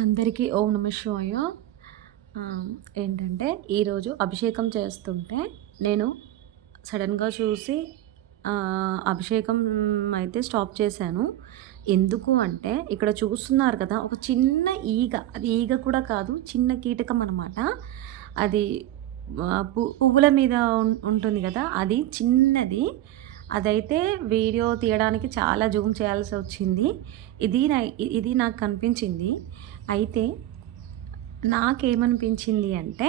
అందరికీ ఓం నమ శివాయ. ఏంటంటే ఈరోజు అభిషేకం చేస్తుంటే నేను సడన్గా చూసి అభిషేకం అయితే స్టాప్ చేశాను. ఎందుకు అంటే ఇక్కడ చూస్తున్నారు కదా, ఒక చిన్న ఈగ, అది ఈగ కూడా కాదు, చిన్న కీటకం అనమాట. అది పువ్వుల మీద ఉంటుంది కదా, అది చిన్నది. అదైతే వీడియో తీయడానికి చాలా జూమ్ చేయాల్సి వచ్చింది. ఇది నాకు కనిపించింది. అయితే నాకేమనిపించింది అంటే,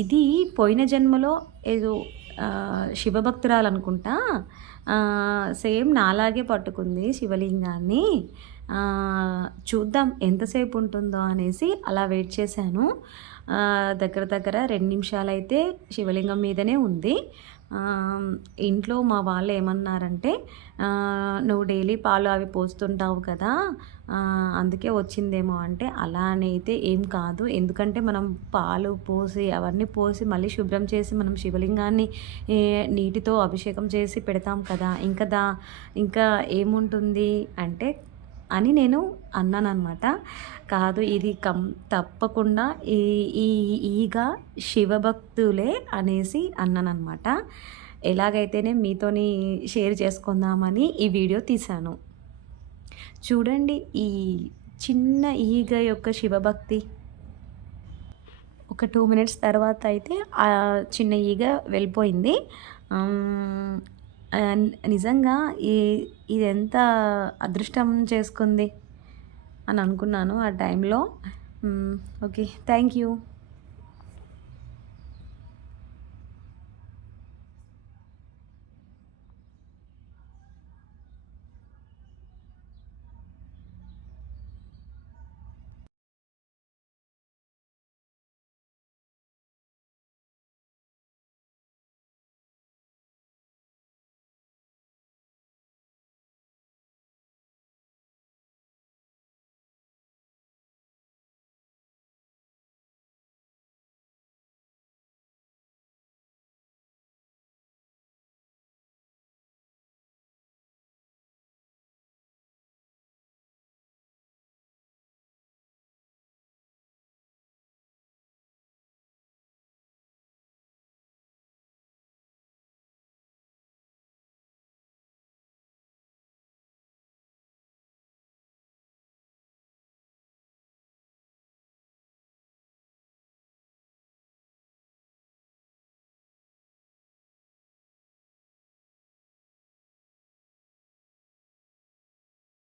ఇది పోయిన జన్మలో ఏదో శివభక్తురాలనుకుంటా. సేమ్ నాలాగే పట్టుకుంది శివలింగాన్ని. చూద్దాం ఎంతసేపు ఉంటుందో అనేసి అలా వెయిట్ చేశాను. దగ్గర దగ్గర 2 నిమిషాలైతే శివలింగం మీదనే ఉంది. ఇంట్లో మా వాళ్ళు ఏమన్నారంటే, నువ్వు డైలీ పాలు అవి పోస్తుంటావు కదా, అందుకే వచ్చిందేమో అంటే, అలా అని అయితే ఏం కాదు. ఎందుకంటే మనం పాలు పోసి అవన్నీ పోసి మళ్ళీ శుభ్రం చేసి మనం శివలింగాన్ని నీటితో అభిషేకం చేసి పెడతాం కదా, ఇంకా ఏముంటుంది అంటే అని నేను అన్నాననమాట. కాదు, ఇది తప్పకుండా ఈ ఈ ఈగ శివభక్తులే అనేసి అన్నాననమాట. ఎలాగైతేనే మీతోని షేర్ చేసుకుందామని ఈ వీడియో తీశాను. చూడండి ఈ చిన్న ఈగ యొక్క శివభక్తి. ఒక 2 మినిట్స్ తర్వాత అయితే ఆ చిన్న ఈగ వెళ్ళిపోయింది. నిజంగా ఇదెంత అదృష్టం చేసుకుంది అని అనుకున్నాను ఆ టైంలో. Okay, thank you.